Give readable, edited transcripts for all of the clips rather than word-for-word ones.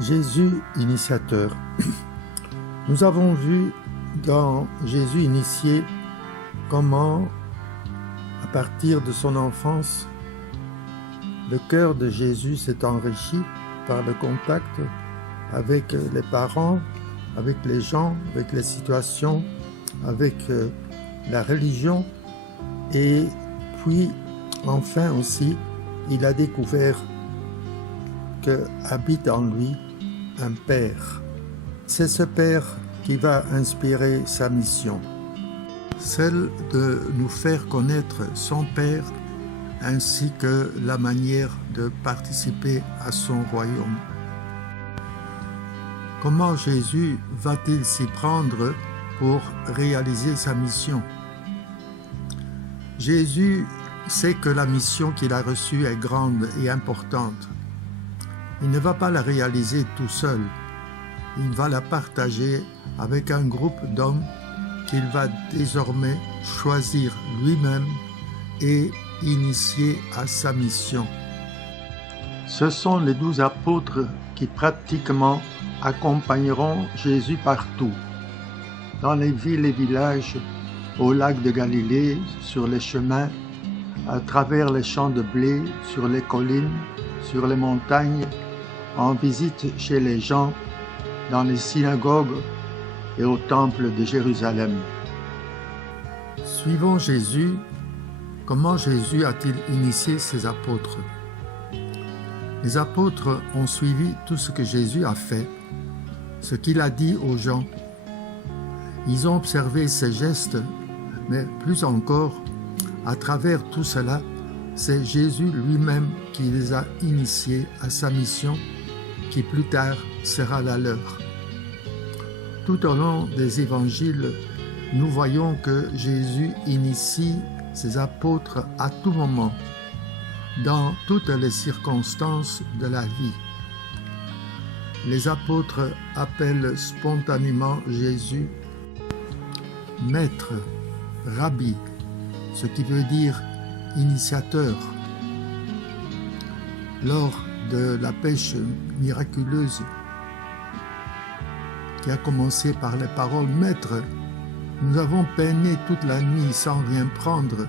Jésus initiateur. Nous avons vu dans Jésus initié comment, à partir de son enfance, le cœur de Jésus s'est enrichi par le contact avec les parents, avec les gens, avec les situations, avec la religion. Et puis, enfin aussi, il a découvert que habite en lui un Père. C'est ce Père qui va inspirer sa mission, celle de nous faire connaître son Père ainsi que la manière de participer à son royaume. Comment Jésus va-t-il s'y prendre pour réaliser sa mission? Jésus sait que la mission qu'il a reçue est grande et importante. Il ne va pas la réaliser tout seul. Il va la partager avec un groupe d'hommes qu'il va désormais choisir lui-même et initier à sa mission. Ce sont les 12 apôtres qui pratiquement accompagneront Jésus partout, dans les villes et villages, au lac de Galilée, sur les chemins, à travers les champs de blé, sur les collines, sur les montagnes, en visite chez les gens, dans les synagogues et au temple de Jérusalem. Suivons Jésus. Comment Jésus a-t-il initié ses apôtres? Les apôtres ont suivi tout ce que Jésus a fait, ce qu'il a dit aux gens. Ils ont observé ses gestes, mais plus encore, à travers tout cela, c'est Jésus lui-même qui les a initiés à sa mission, qui plus tard sera la leur. Tout au long des évangiles, nous voyons que Jésus initie ses apôtres à tout moment, dans toutes les circonstances de la vie. Les apôtres appellent spontanément Jésus Maître, Rabbi, ce qui veut dire initiateur. Lors de la pêche miraculeuse qui a commencé par les paroles « Maître, nous avons peiné toute la nuit sans rien prendre,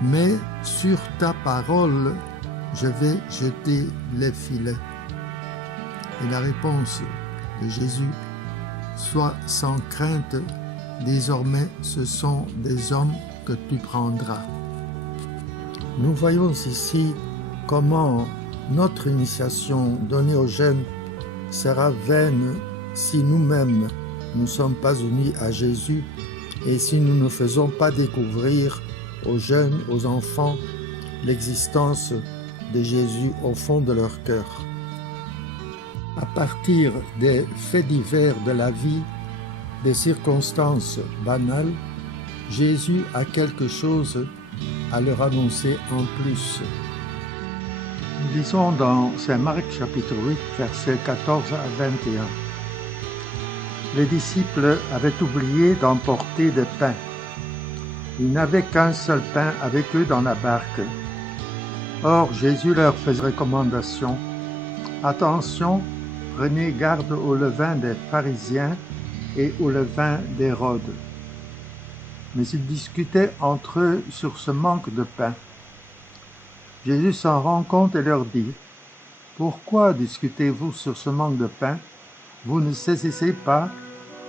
mais sur ta parole, je vais jeter les filets. » Et la réponse de Jésus « Sois sans crainte, désormais ce sont des hommes que tu prendras. » Nous voyons ici comment notre initiation donnée aux jeunes sera vaine si nous-mêmes ne sommes pas unis à Jésus et si nous ne faisons pas découvrir aux jeunes, aux enfants, l'existence de Jésus au fond de leur cœur. À partir des faits divers de la vie, des circonstances banales, Jésus a quelque chose à leur annoncer en plus. Nous lisons dans Saint Marc chapitre 8, versets 14 à 21. Les disciples avaient oublié d'emporter des pains. Ils n'avaient qu'un seul pain avec eux dans la barque. Or, Jésus leur faisait recommandation. Attention, prenez garde au levain des pharisiens et au levain d'Hérode. Mais ils discutaient entre eux sur ce manque de pain. Jésus s'en rend compte et leur dit : « Pourquoi discutez-vous sur ce manque de pain? Vous ne saisissez pas,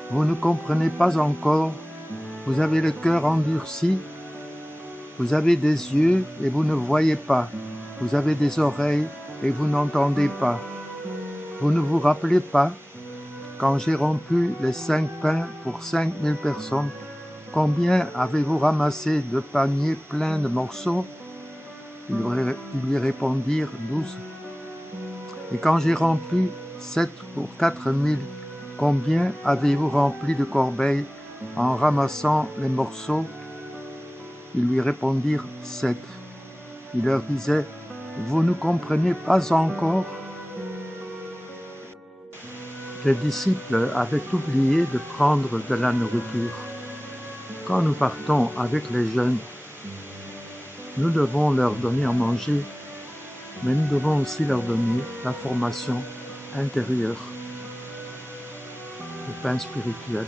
vous ne comprenez pas encore, vous avez le cœur endurci, vous avez des yeux et vous ne voyez pas, vous avez des oreilles et vous n'entendez pas. Vous ne vous rappelez pas, quand j'ai rompu les 5 pains pour 5000 personnes, combien avez-vous ramassé de paniers pleins de morceaux? Ils lui répondirent 12. Et quand j'ai rempli 7 pour 4000, combien avez-vous rempli de corbeilles en ramassant les morceaux? Ils lui répondirent 7. Il leur disait : Vous ne comprenez pas encore? Les disciples avaient oublié de prendre de la nourriture. Quand nous partons avec les jeunes, nous devons leur donner à manger, mais nous devons aussi leur donner la formation intérieur, le pain spirituel.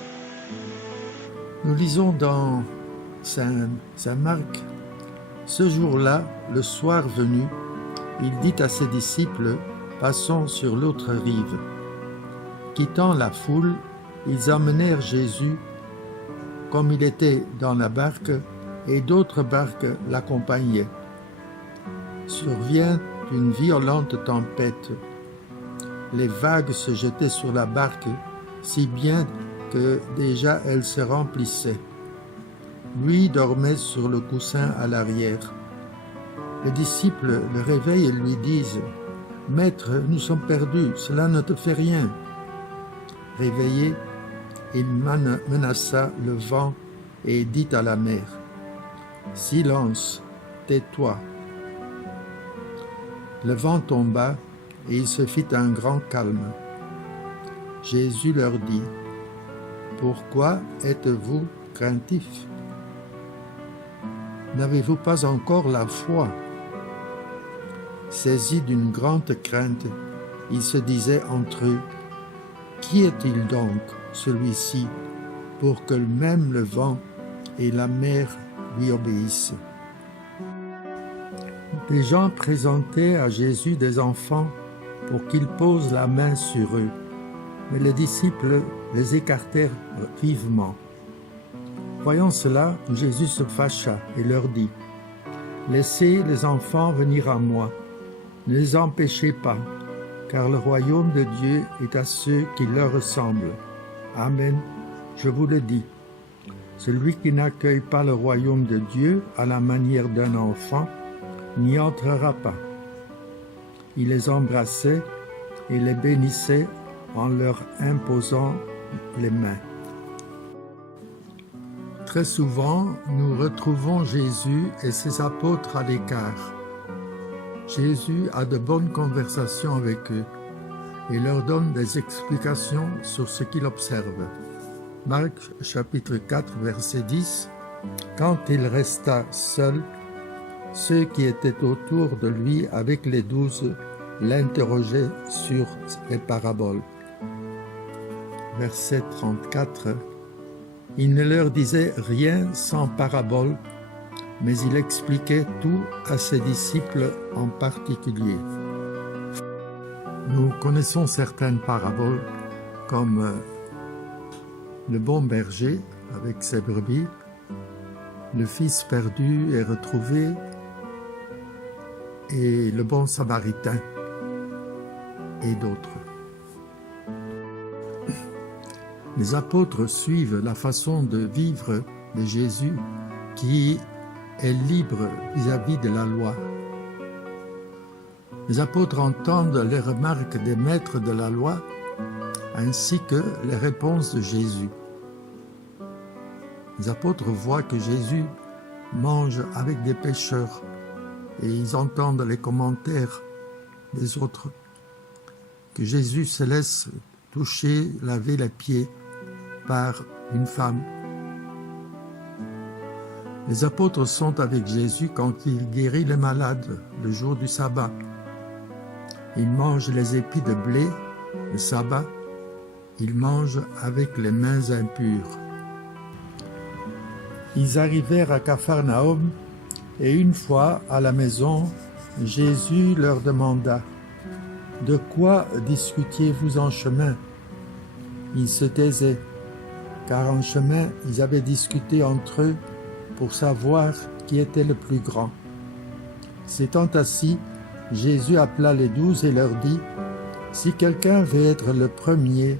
Nous lisons dans Saint Marc, « Ce jour-là, le soir venu, il dit à ses disciples, « Passons sur l'autre rive. » Quittant la foule, ils emmenèrent Jésus comme il était dans la barque, et d'autres barques l'accompagnaient. Survient une violente tempête. Les vagues se jetaient sur la barque, si bien que déjà elle se remplissait. Lui dormait sur le coussin à l'arrière. Les disciples le réveillent et lui disent « Maître, nous sommes perdus, cela ne te fait rien. » Réveillé, il menaça le vent et dit à la mer « Silence, tais-toi !» Le vent tomba et il se fit un grand calme. Jésus leur dit « Pourquoi êtes-vous craintifs? N'avez-vous pas encore la foi ?» Saisis d'une grande crainte, ils se disaient entre eux « Qui est-il donc, celui-ci, pour que même le vent et la mer lui obéissent ?» Des gens présentaient à Jésus des enfants pour qu'il pose la main sur eux, mais les disciples les écartèrent vivement. Voyant cela, Jésus se fâcha et leur dit « Laissez les enfants venir à moi, ne les empêchez pas, car le royaume de Dieu est à ceux qui leur ressemblent. Amen, je vous le dis. Celui qui n'accueille pas le royaume de Dieu à la manière d'un enfant n'y entrera pas. » Il les embrassait et les bénissait en leur imposant les mains. Très souvent, nous retrouvons Jésus et ses apôtres à l'écart. Jésus a de bonnes conversations avec eux et leur donne des explications sur ce qu'il observe. Marc chapitre 4, verset 10. Quand il resta seul, ceux qui étaient autour de lui avec les 12 l'interrogeaient sur les paraboles. Verset 34. Il ne leur disait rien sans parabole, mais il expliquait tout à ses disciples en particulier. Nous connaissons certaines paraboles comme le bon berger avec ses brebis, le fils perdu et retrouvé et le bon samaritain et d'autres. Les apôtres suivent la façon de vivre de Jésus qui est libre vis-à-vis de la loi. Les apôtres entendent les remarques des maîtres de la loi ainsi que les réponses de Jésus. Les apôtres voient que Jésus mange avec des pécheurs et ils entendent les commentaires des autres, que Jésus se laisse toucher, laver les pieds par une femme. Les apôtres sont avec Jésus quand il guérit les malades le jour du sabbat. Ils mangent les épis de blé le sabbat. Ils mangent avec les mains impures. Ils arrivèrent à Capharnaüm et une fois à la maison, Jésus leur demanda « De quoi discutiez-vous en chemin ?» Ils se taisaient, car en chemin, ils avaient discuté entre eux pour savoir qui était le plus grand. S'étant assis, Jésus appela les 12 et leur dit « Si quelqu'un veut être le premier,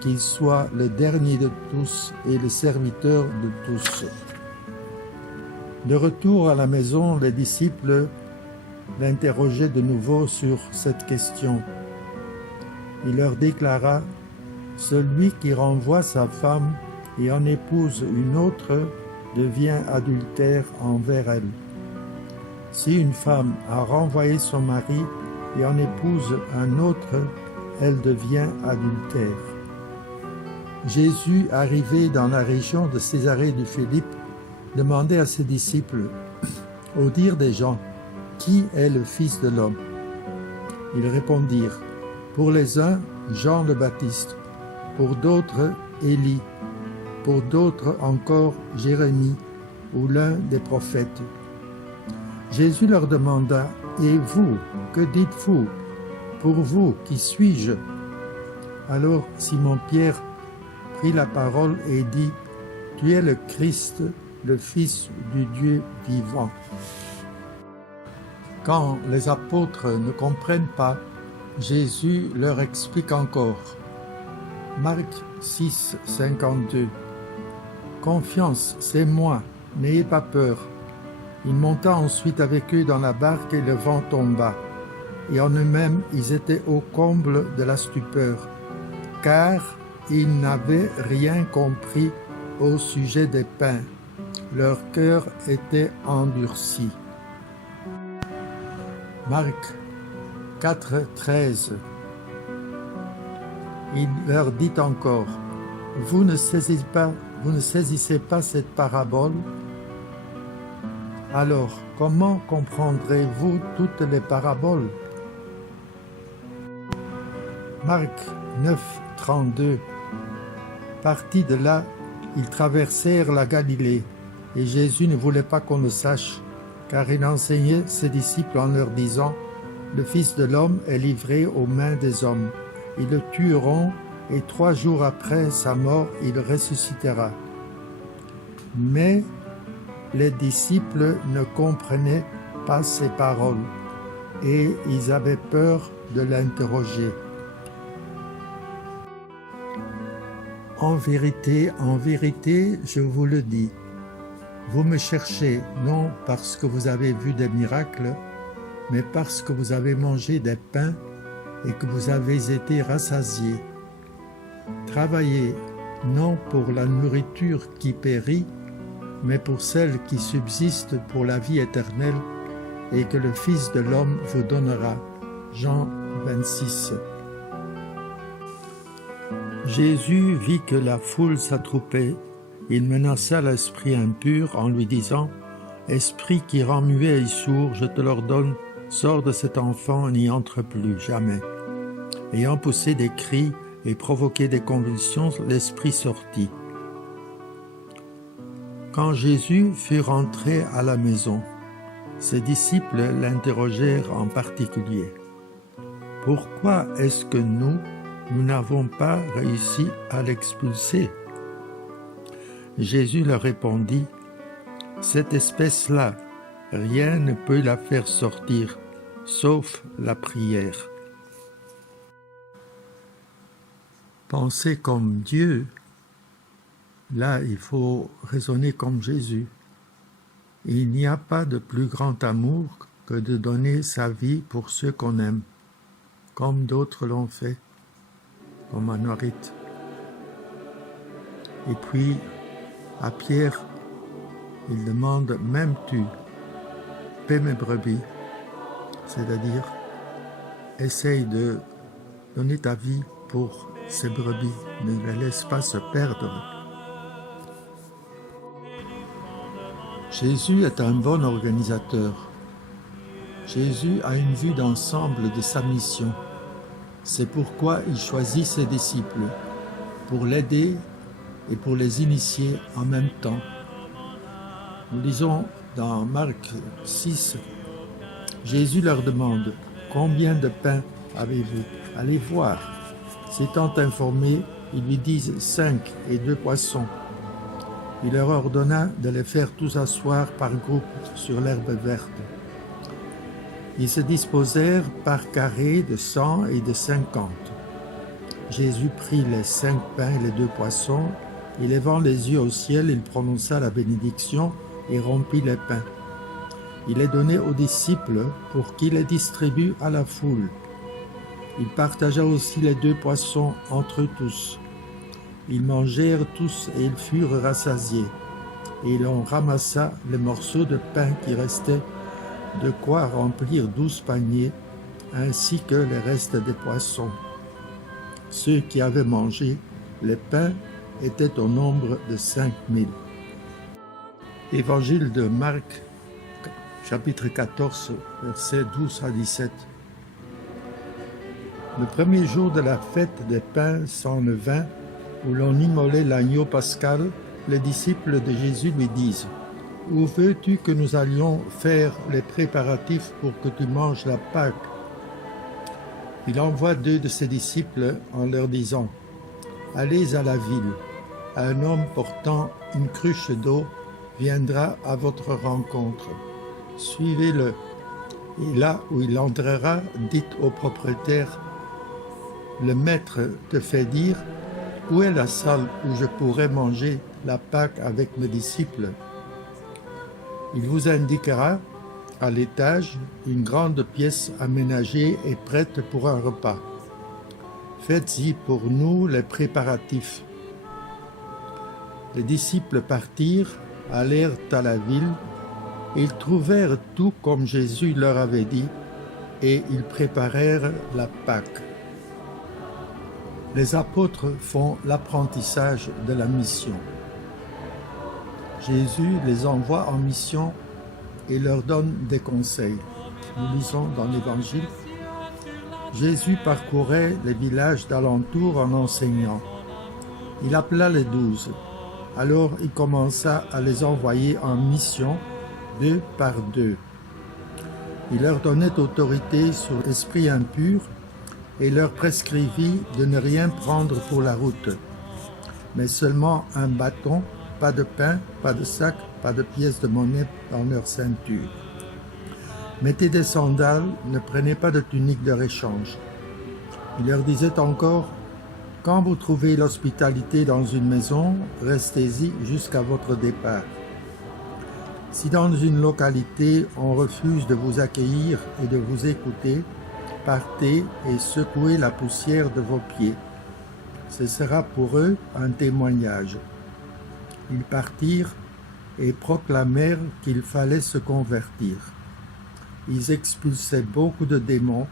qu'il soit le dernier de tous et le serviteur de tous. » De retour à la maison, les disciples l'interrogeaient de nouveau sur cette question. Il leur déclara « Celui qui renvoie sa femme et en épouse une autre devient adultère envers elle. Si une femme a renvoyé son mari et en épouse un autre, elle devient adultère. » Jésus, arrivé dans la région de Césarée de Philippe, demandait à ses disciples, au dire des gens, « Qui est le Fils de l'homme ?» Ils répondirent, « Pour les uns, Jean le Baptiste, pour d'autres Élie, pour d'autres encore Jérémie ou l'un des prophètes. Jésus leur demanda, « Et vous, que dites-vous? Pour vous, qui suis-je » Alors Simon-Pierre prit la parole et dit, « Tu es le Christ, le Fils du Dieu vivant. » Quand les apôtres ne comprennent pas, Jésus leur explique encore. Marc 6, 52. « Confiance, c'est moi, n'ayez pas peur. » Il monta ensuite avec eux dans la barque et le vent tomba. Et en eux-mêmes, ils étaient au comble de la stupeur, car ils n'avaient rien compris au sujet des pains. Leur cœur était endurci. Marc 4, 13. Il leur dit encore, « Vous ne saisissez pas cette parabole? Alors, comment comprendrez-vous toutes les paraboles ?» Marc 9, 32. Partis de là, ils traversèrent la Galilée, et Jésus ne voulait pas qu'on le sache, car il enseignait ses disciples en leur disant, « Le Fils de l'homme est livré aux mains des hommes. Ils le tueront, et 3 jours après sa mort, il ressuscitera. » Mais les disciples ne comprenaient pas ces paroles, et ils avaient peur de l'interroger. En vérité, je vous le dis, vous me cherchez non parce que vous avez vu des miracles, mais parce que vous avez mangé des pains et que vous avez été rassasiés. Travaillez non pour la nourriture qui périt, mais pour celle qui subsiste pour la vie éternelle, et que le Fils de l'homme vous donnera. Jean 26. Jésus vit que la foule s'attroupait. Il menaça l'esprit impur en lui disant, « Esprit qui rend muet et sourd, je te l'ordonne, sors de cet enfant et n'y entre plus jamais. » Ayant poussé des cris et provoqué des convulsions, l'esprit sortit. Quand Jésus fut rentré à la maison, ses disciples l'interrogèrent en particulier. « Pourquoi est-ce que nous n'avons pas réussi à l'expulser ?» Jésus leur répondit, « Cette espèce-là, rien ne peut la faire sortir, sauf la prière. » Penser comme Dieu, là il faut raisonner comme Jésus. Il n'y a pas de plus grand amour que de donner sa vie pour ceux qu'on aime, comme d'autres l'ont fait, comme Anorit. Et puis, à Pierre, il demande, « M'aimes-tu? Paie mes brebis. » C'est-à-dire, essaye de donner ta vie pour ces brebis, ne les laisse pas se perdre. Jésus est un bon organisateur. Jésus a une vue d'ensemble de sa mission. C'est pourquoi il choisit ses disciples, pour l'aider et pour les initier en même temps. Nous lisons dans Marc 6, Jésus leur demande, « Combien de pains avez-vous? Allez voir. » S'étant informés, ils lui disent 5 et 2 poissons. Il leur ordonna de les faire tous asseoir par groupe sur l'herbe verte. Ils se disposèrent par carrés de 100 et de 50. Jésus prit les 5 pains et les 2 poissons, et levant les yeux au ciel, il prononça la bénédiction et rompit les pains. Il les donnait aux disciples pour qu'ils les distribuent à la foule. Il partagea aussi les 2 poissons entre eux tous. Ils mangèrent tous et ils furent rassasiés. Et l'on ramassa les morceaux de pain qui restaient, de quoi remplir 12 paniers, ainsi que les restes des poissons. Ceux qui avaient mangé les pains étaient au nombre de 5000. Évangile de Marc, chapitre 14, versets 12 à 17. Le premier jour de la fête des pains sans levain, où l'on immolait l'agneau pascal, les disciples de Jésus lui disent « Où veux-tu que nous allions faire les préparatifs pour que tu manges la Pâque ?» Il envoie 2 de ses disciples en leur disant « Allez à la ville, un homme portant une cruche d'eau viendra à votre rencontre. Suivez-le, et là où il entrera, dites au propriétaire « Le maître te fait dire « Où est la salle où je pourrais manger la Pâque avec mes disciples ?» Il vous indiquera, à l'étage, une grande pièce aménagée et prête pour un repas. Faites-y pour nous les préparatifs. Les disciples partirent, allèrent à la ville, ils trouvèrent tout comme Jésus leur avait dit, et ils préparèrent la Pâque. Les apôtres font l'apprentissage de la mission. Jésus les envoie en mission et leur donne des conseils. Nous lisons dans l'Évangile. Jésus parcourait les villages d'alentour en enseignant. Il appela les 12. Alors il commença à les envoyer en mission, 2 par 2. Il leur donnait autorité sur l'esprit impur et leur prescrivit de ne rien prendre pour la route, mais seulement un bâton, pas de pain, pas de sac, pas de pièces de monnaie dans leur ceinture. Mettez des sandales, ne prenez pas de tunique de réchange. Il leur disait encore, quand vous trouvez l'hospitalité dans une maison, restez-y jusqu'à votre départ. Si dans une localité on refuse de vous accueillir et de vous écouter, partez et secouez la poussière de vos pieds. Ce sera pour eux un témoignage. Ils partirent et proclamèrent qu'il fallait se convertir. Ils expulsaient beaucoup de démons,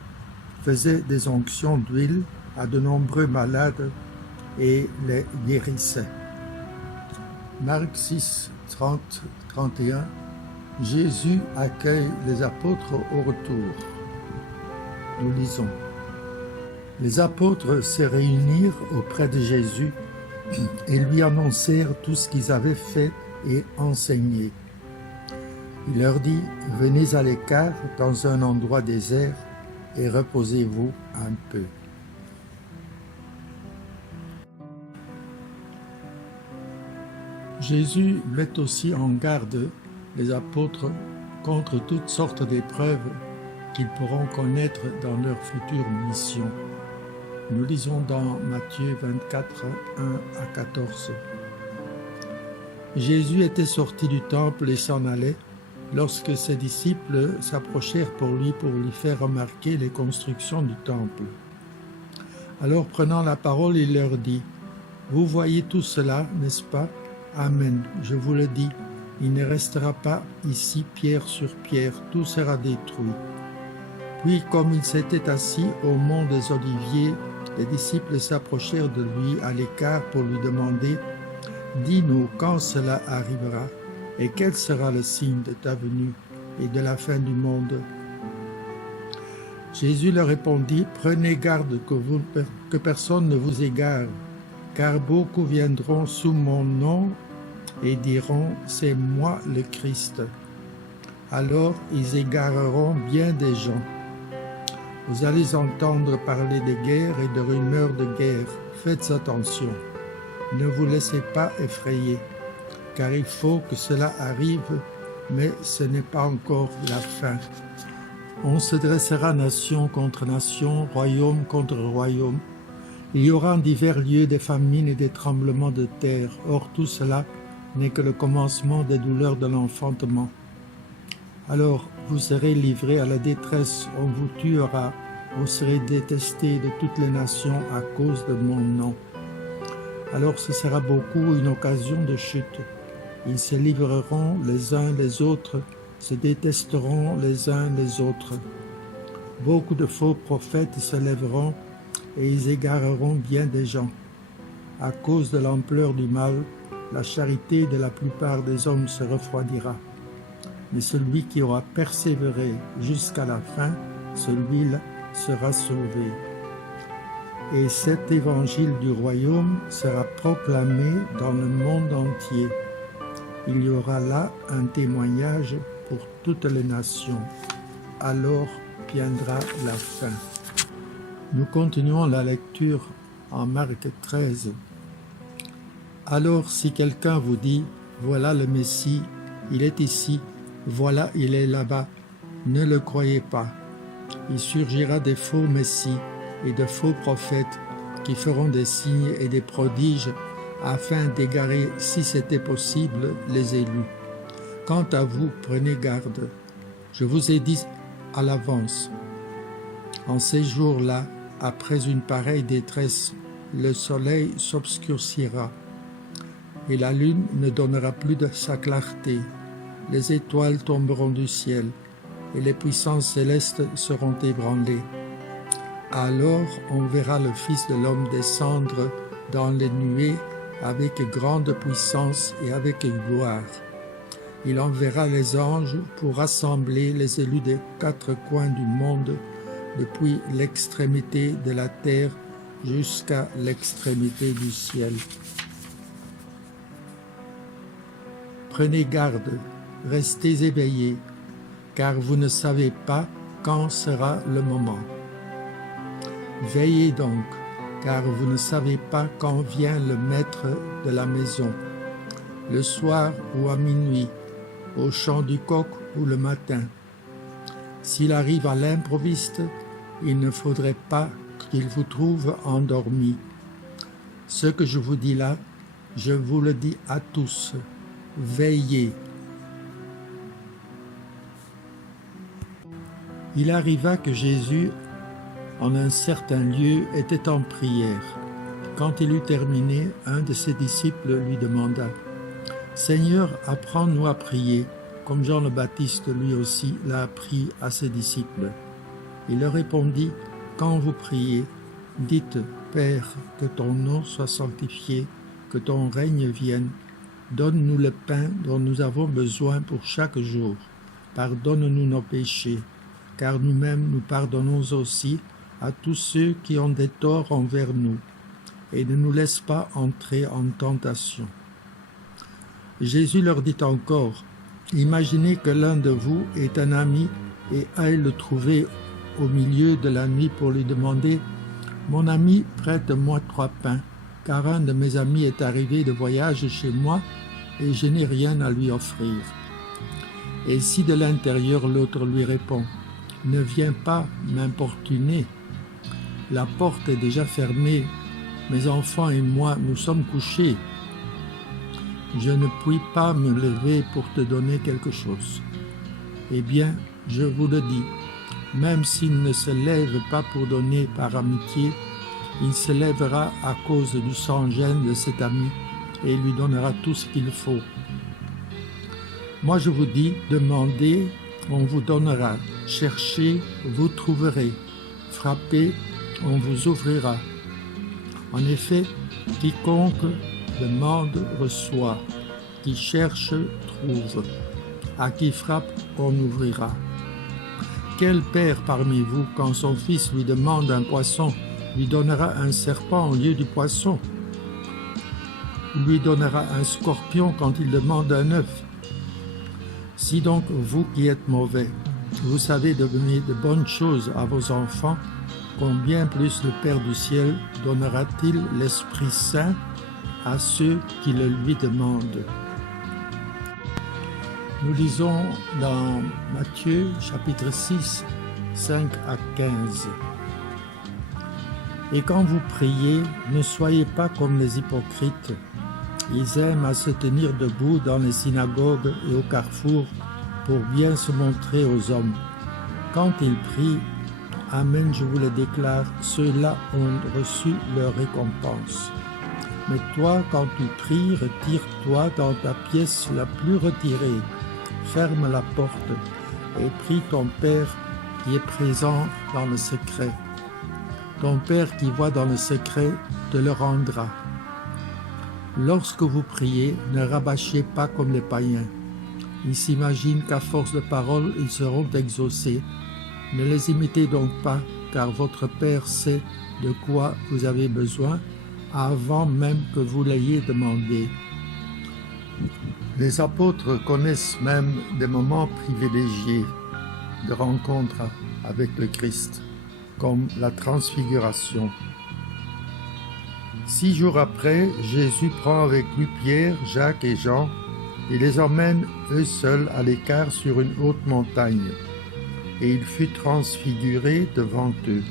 faisaient des onctions d'huile à de nombreux malades et les guérissaient. Marc 6, 30, 31. Jésus accueille les apôtres au retour. Nous lisons. Les apôtres se réunirent auprès de Jésus et lui annoncèrent tout ce qu'ils avaient fait et enseigné. Il leur dit, « Venez à l'écart dans un endroit désert et reposez-vous un peu. » Jésus met aussi en garde les apôtres contre toutes sortes d'épreuves qu'ils pourront connaître dans leur future mission. Nous lisons dans Matthieu 24, 1 à 14. Jésus était sorti du temple et s'en allait, lorsque ses disciples s'approchèrent pour lui faire remarquer les constructions du temple. Alors prenant la parole, il leur dit, « Vous voyez tout cela, n'est-ce pas? Amen, je vous le dis, il ne restera pas ici pierre sur pierre, tout sera détruit. » Puis, comme il s'était assis au mont des Oliviers, les disciples s'approchèrent de lui à l'écart pour lui demander « Dis-nous quand cela arrivera et quel sera le signe de ta venue et de la fin du monde ?» Jésus leur répondit « Prenez garde que personne ne vous égare, car beaucoup viendront sous mon nom et diront « C'est moi le Christ ». Alors ils égareront bien des gens. Vous allez entendre parler de guerre et de rumeurs de guerre. Faites attention. Ne vous laissez pas effrayer, car il faut que cela arrive, mais ce n'est pas encore la fin. On se dressera nation contre nation, royaume contre royaume. Il y aura en divers lieux des famines et des tremblements de terre. Or tout cela n'est que le commencement des douleurs de l'enfantement. Alors vous serez livrés à la détresse, on vous tuera, vous serez détestés de toutes les nations à cause de mon nom. Alors ce sera beaucoup une occasion de chute. Ils se livreront les uns les autres, se détesteront les uns les autres. Beaucoup de faux prophètes se lèveront et ils égareront bien des gens. À cause de l'ampleur du mal, la charité de la plupart des hommes se refroidira. Mais celui qui aura persévéré jusqu'à la fin, celui-là sera sauvé. et cet évangile du royaume sera proclamé dans le monde entier. Il y aura là un témoignage pour toutes les nations. Alors viendra la fin. Nous continuons la lecture en Marc 13. Alors si quelqu'un vous dit, voilà le Messie, il est ici, voilà il est là-bas, ne le croyez pas. Il surgira des faux messies et de faux prophètes qui feront des signes et des prodiges afin d'égarer, si c'était possible, les élus. Quant à vous, prenez garde. Je vous ai dit à l'avance. En ces jours-là, après une pareille détresse, le soleil s'obscurcira et la lune ne donnera plus de sa clarté. Les étoiles tomberont du ciel et les puissances célestes seront ébranlées. Alors on verra le Fils de l'homme descendre dans les nuées avec grande puissance et avec gloire. Il enverra les anges pour rassembler les élus des 4 coins du monde, depuis l'extrémité de la terre jusqu'à l'extrémité du ciel. Prenez garde, restez éveillés, car vous ne savez pas quand sera le moment. Veillez donc, car vous ne savez pas quand vient le maître de la maison, le soir ou à minuit, au chant du coq ou le matin. S'il arrive à l'improviste, il ne faudrait pas qu'il vous trouve endormi. Ce que je vous dis là, je vous le dis à tous, veillez. Il arriva que Jésus, en un certain lieu, était en prière. Quand il eut terminé, un de ses disciples lui demanda « Seigneur, apprends-nous à prier, comme Jean le Baptiste lui aussi l'a appris à ses disciples. » Il leur répondit « Quand vous priez, dites « Père, que ton nom soit sanctifié, que ton règne vienne. Donne-nous le pain dont nous avons besoin pour chaque jour. Pardonne-nous nos péchés, car nous-mêmes nous pardonnons aussi à tous ceux qui ont des torts envers nous, et ne nous laisse pas entrer en tentation. » Jésus leur dit encore, « Imaginez que l'un de vous est un ami et aille le trouver au milieu de la nuit pour lui demander « Mon ami, prête-moi 3 pains, car un de mes amis est arrivé de voyage chez moi et je n'ai rien à lui offrir. » Et si de l'intérieur l'autre lui répond « Ne viens pas m'importuner, la porte est déjà fermée, mes enfants et moi nous sommes couchés. Je ne puis pas me lever pour te donner quelque chose. » Eh bien, je vous le dis, même s'il ne se lève pas pour donner par amitié, il se lèvera à cause du sans-gêne de cet ami et lui donnera tout ce qu'il faut. Moi je vous dis, demandez, on vous donnera, cherchez, vous trouverez, frappez, on vous ouvrira. En effet, quiconque demande reçoit, qui cherche trouve, à qui frappe on ouvrira. Quel père parmi vous, quand son fils lui demande un poisson, lui donnera un serpent au lieu du poisson? Lui donnera un scorpion quand il demande un œuf? Si donc vous qui êtes mauvais, vous savez donner de bonnes choses à vos enfants, combien plus le Père du ciel donnera-t-il l'Esprit Saint à ceux qui le lui demandent? Nous lisons dans Matthieu chapitre 6, 5 à 15. Et quand vous priez, ne soyez pas comme les hypocrites. Ils aiment à se tenir debout dans les synagogues et au carrefour pour bien se montrer aux hommes. Quand ils prient, Amen, je vous le déclare, ceux-là ont reçu leur récompense. Mais toi, quand tu pries, retire-toi dans ta pièce la plus retirée, ferme la porte et prie ton Père qui est présent dans le secret. Ton Père qui voit dans le secret te le rendra. Lorsque vous priez, ne rabâchez pas comme les païens. Ils s'imaginent qu'à force de paroles, ils seront exaucés. Ne les imitez donc pas, car votre Père sait de quoi vous avez besoin avant même que vous l'ayez demandé. Les apôtres connaissent même des moments privilégiés de rencontre avec le Christ, comme la transfiguration. 6 jours après, Jésus prend avec lui Pierre, Jacques et Jean et les emmène eux seuls à l'écart sur une haute montagne. Et il fut transfiguré devant eux.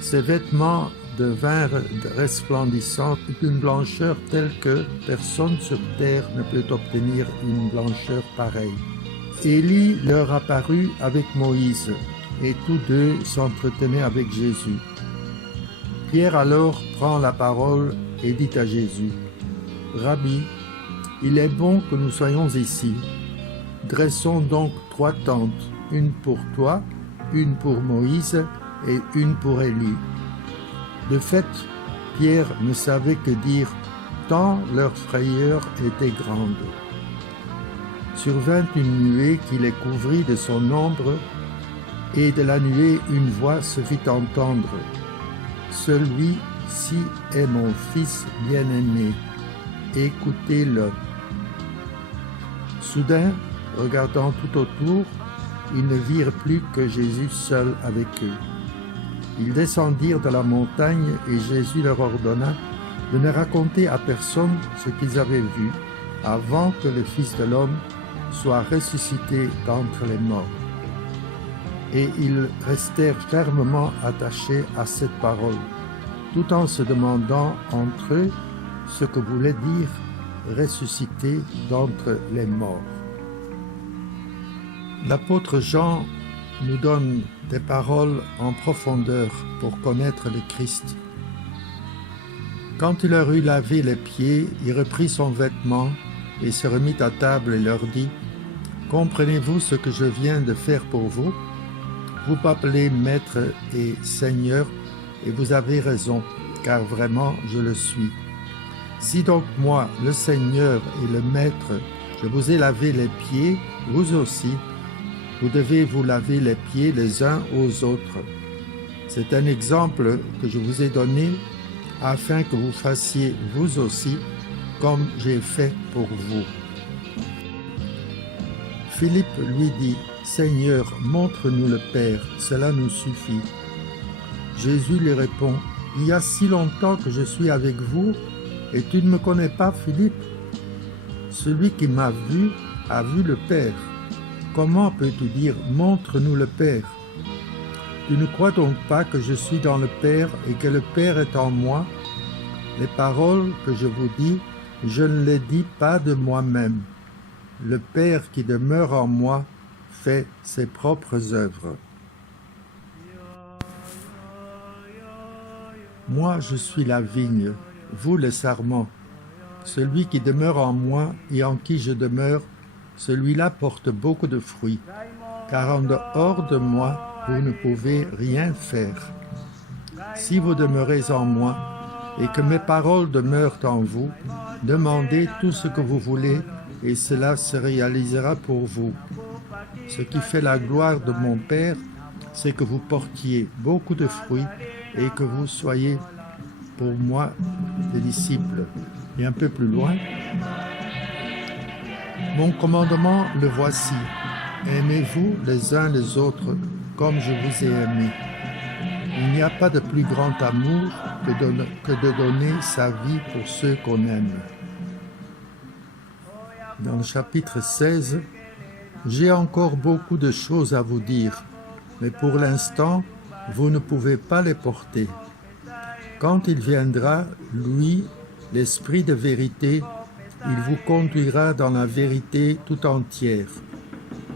Ses vêtements devinrent resplendissants d'une blancheur telle que personne sur terre ne peut obtenir une blancheur pareille. Élie leur apparut avec Moïse, et tous deux s'entretenaient avec Jésus. Pierre alors prend la parole et dit à Jésus, « Rabbi, il est bon que nous soyons ici. Dressons donc 3 tentes, une pour toi, une pour Moïse et une pour Élie. » De fait, Pierre ne savait que dire, tant leur frayeur était grande. Survint une nuée qui les couvrit de son ombre, et de la nuée une voix se fit entendre. Celui-ci est mon Fils bien-aimé, écoutez-le. Soudain, regardant tout autour, ils ne virent plus que Jésus seul avec eux. Ils descendirent de la montagne et Jésus leur ordonna de ne raconter à personne ce qu'ils avaient vu avant que le Fils de l'homme soit ressuscité d'entre les morts. Et ils restèrent fermement attachés à cette parole, tout en se demandant entre eux ce que voulait dire ressuscité d'entre les morts. L'apôtre Jean nous donne des paroles en profondeur pour connaître le Christ. Quand il leur eut lavé les pieds, il reprit son vêtement et se remit à table et leur dit, « Comprenez-vous ce que je viens de faire pour vous? Vous m'appelez Maître et Seigneur, et vous avez raison, car vraiment je le suis. Si donc moi, le Seigneur et le Maître, je vous ai lavé les pieds, vous aussi, vous devez vous laver les pieds les uns aux autres. C'est un exemple que je vous ai donné afin que vous fassiez vous aussi comme j'ai fait pour vous. » Philippe lui dit, « Seigneur, montre-nous le Père, cela nous suffit. » Jésus lui répond, « Il y a si longtemps que je suis avec vous, et tu ne me connais pas, Philippe? Celui qui m'a vu a vu le Père. Comment peux-tu dire, montre-nous le Père? Tu ne crois donc pas que je suis dans le Père et que le Père est en moi? Les paroles que je vous dis, je ne les dis pas de moi-même. Le Père qui demeure en moi fait ses propres œuvres. Moi, je suis la vigne, vous les sarments. Celui qui demeure en moi et en qui je demeure, celui-là porte beaucoup de fruits, car en dehors de moi, vous ne pouvez rien faire. Si vous demeurez en moi et que mes paroles demeurent en vous, demandez tout ce que vous voulez et cela se réalisera pour vous. Ce qui fait la gloire de mon Père, c'est que vous portiez beaucoup de fruits et que vous soyez pour moi des disciples. Et un peu plus loin, mon commandement le voici, aimez-vous les uns les autres comme je vous ai aimé. Il n'y a pas de plus grand amour que de donner sa vie pour ceux qu'on aime. Dans le chapitre 16, j'ai encore beaucoup de choses à vous dire, mais pour l'instant, vous ne pouvez pas les porter. Quand il viendra, lui, l'Esprit de vérité, il vous conduira dans la vérité tout entière.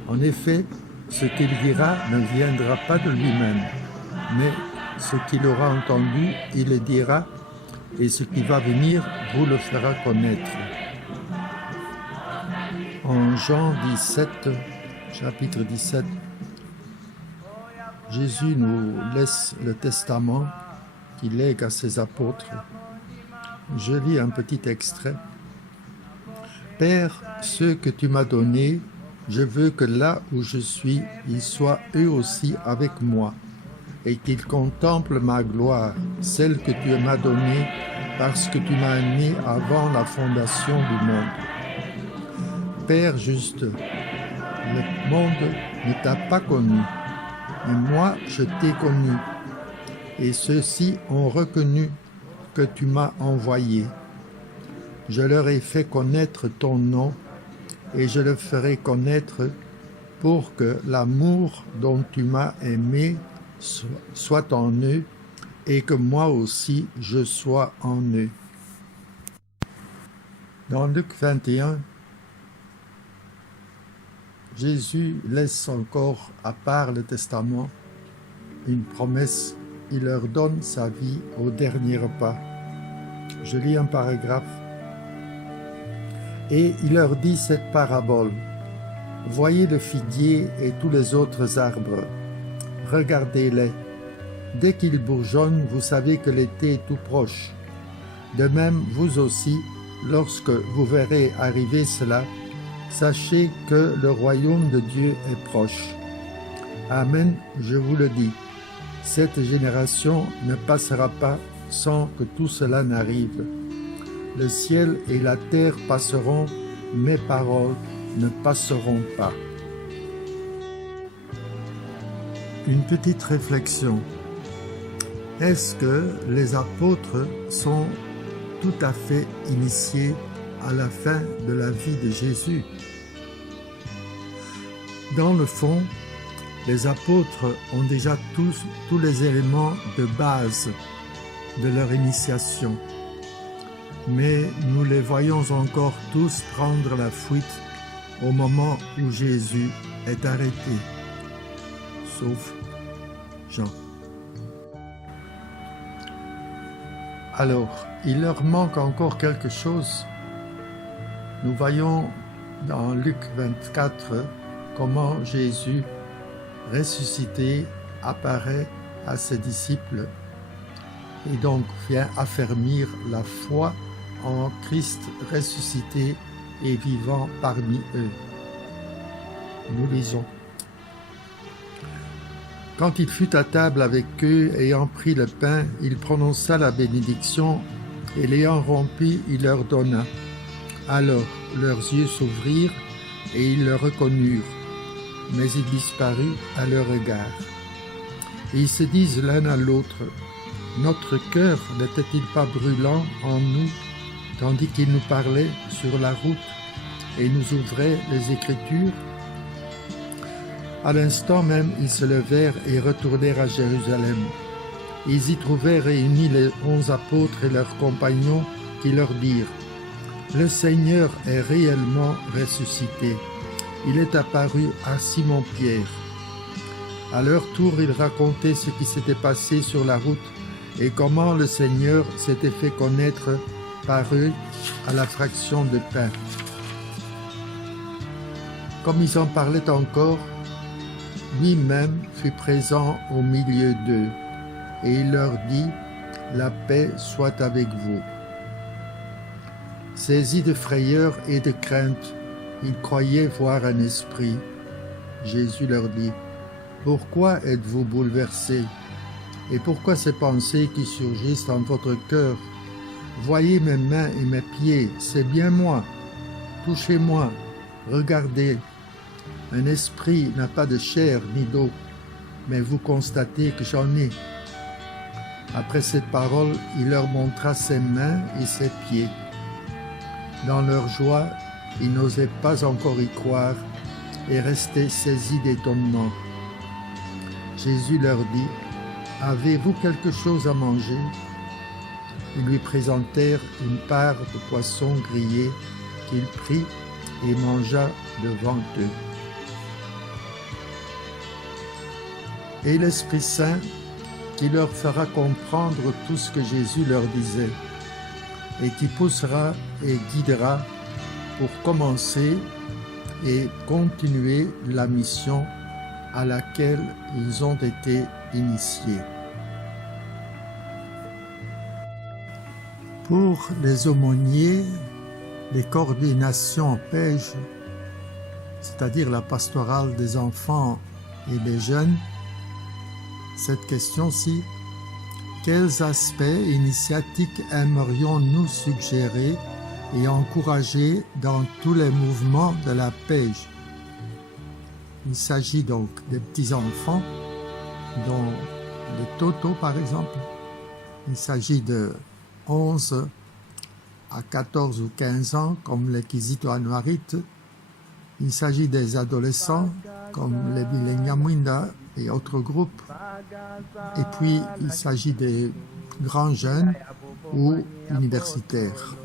En effet, ce qu'il dira ne viendra pas de lui-même, mais ce qu'il aura entendu, il le dira, et ce qui va venir vous le fera connaître. En Jean 17, chapitre 17, Jésus nous laisse le testament qu'il lègue à ses apôtres. Je lis un petit extrait. « Père, ceux que tu m'as donnés, je veux que là où je suis, ils soient eux aussi avec moi, et qu'ils contemplent ma gloire, celle que tu m'as donnée parce que tu m'as aimé avant la fondation du monde. Père juste, le monde ne t'a pas connu, mais moi je t'ai connu, et ceux-ci ont reconnu que tu m'as envoyé. Je leur ai fait connaître ton nom, et je le ferai connaître pour que l'amour dont tu m'as aimé soit en eux, et que moi aussi je sois en eux. Dans Luc 21, Jésus laisse encore, à part le testament, une promesse. Il leur donne sa vie au dernier repas. Je lis un paragraphe. Et il leur dit cette parabole. Voyez le figuier et tous les autres arbres. Regardez-les. Dès qu'ils bourgeonnent, vous savez que l'été est tout proche. De même, vous aussi, lorsque vous verrez arriver cela, sachez que le royaume de Dieu est proche. Amen, je vous le dis. Cette génération ne passera pas sans que tout cela n'arrive. Le ciel et la terre passeront, mes paroles ne passeront pas. Une petite réflexion. Est-ce que les apôtres sont tout à fait initiés à la fin de la vie de Jésus? Dans le fond, les apôtres ont déjà tous les éléments de base de leur initiation. Mais nous les voyons encore tous prendre la fuite au moment où Jésus est arrêté, sauf Jean. Alors, il leur manque encore quelque chose. Nous voyons dans Luc 24 comment Jésus ressuscité apparaît à ses disciples et donc vient affermir la foi en Christ ressuscité et vivant parmi eux. Nous lisons. Quand il fut à table avec eux, ayant pris le pain, il prononça la bénédiction et l'ayant rompu, il leur donna. Alors leurs yeux s'ouvrirent et ils le reconnurent, mais il disparut à leur regard. Et ils se disent l'un à l'autre, « Notre cœur n'était-il pas brûlant en nous, tandis qu'il nous parlait sur la route et nous ouvrait les Écritures ?» À l'instant même, ils se levèrent et retournèrent à Jérusalem. Ils y trouvèrent réunis les 11 apôtres et leurs compagnons qui leur dirent, « Le Seigneur est réellement ressuscité. Il est apparu à Simon-Pierre. » À leur tour, ils racontaient ce qui s'était passé sur la route et comment le Seigneur s'était fait connaître par eux à la fraction de pain. Comme ils en parlaient encore, lui-même fut présent au milieu d'eux, et il leur dit, « La paix soit avec vous. » Saisis de frayeur et de crainte, ils croyaient voir un esprit. Jésus leur dit, « Pourquoi êtes-vous bouleversés? Et pourquoi ces pensées qui surgissent dans votre cœur? Voyez mes mains et mes pieds, c'est bien moi. Touchez-moi, regardez. Un esprit n'a pas de chair ni d'eau, mais vous constatez que j'en ai. » Après cette parole, il leur montra ses mains et ses pieds. Dans leur joie, ils n'osaient pas encore y croire et restaient saisis d'étonnement. Jésus leur dit, « Avez-vous quelque chose à manger ?» Ils lui présentèrent une part de poisson grillé qu'il prit et mangea devant eux. Et l'Esprit Saint qui leur fera comprendre tout ce que Jésus leur disait et qui poussera et guidera pour commencer et continuer la mission à laquelle ils ont été initiés. Pour les aumôniers, les coordinations PEJ, c'est-à-dire la pastorale des enfants et des jeunes, cette question-ci. Quels aspects initiatiques aimerions-nous suggérer et encourager dans tous les mouvements de la pêche? Il s'agit donc des petits-enfants, dont les totos par exemple. Il s'agit de 11 à 14 ou 15 ans, comme les Kizito Anuarit. Il s'agit des adolescents, comme les Bilenyamwinda et autres groupes. Et puis, il s'agit des grands jeunes ou universitaires.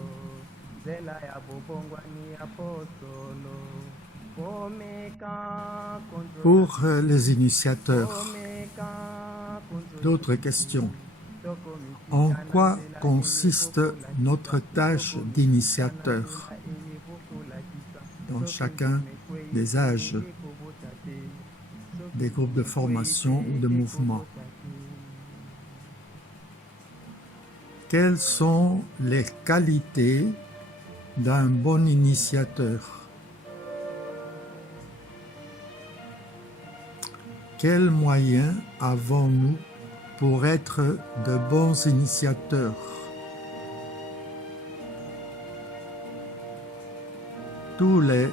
Pour les initiateurs, d'autres questions. En quoi consiste notre tâche d'initiateur dans chacun des âges, des groupes de formation ou de mouvement? Quelles sont les qualités d'un bon initiateur? Quels moyens avons-nous pour être de bons initiateurs? Tous les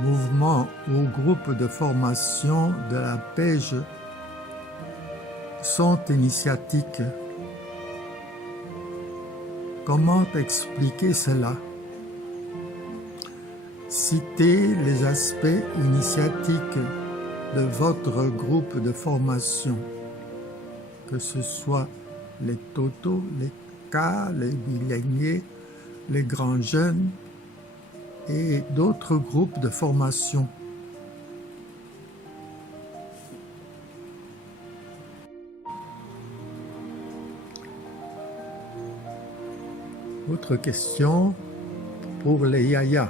mouvements ou groupes de formation de la pêche sont initiatiques. Comment expliquer cela? Citez les aspects initiatiques de votre groupe de formation, que ce soit les totos, les cas, les bilingués, les grands jeunes et d'autres groupes de formation. Autre question pour les yayas.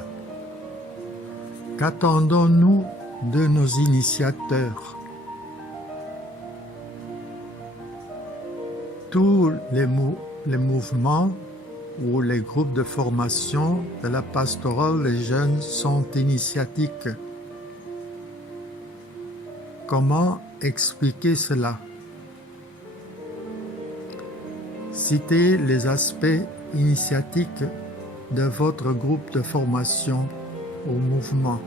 Qu'attendons-nous de nos initiateurs? Tous les mouvements ou les groupes de formation de la pastorale des jeunes sont initiatiques. Comment expliquer cela? Citez les aspects initiatiques de votre groupe de formation au mouvement.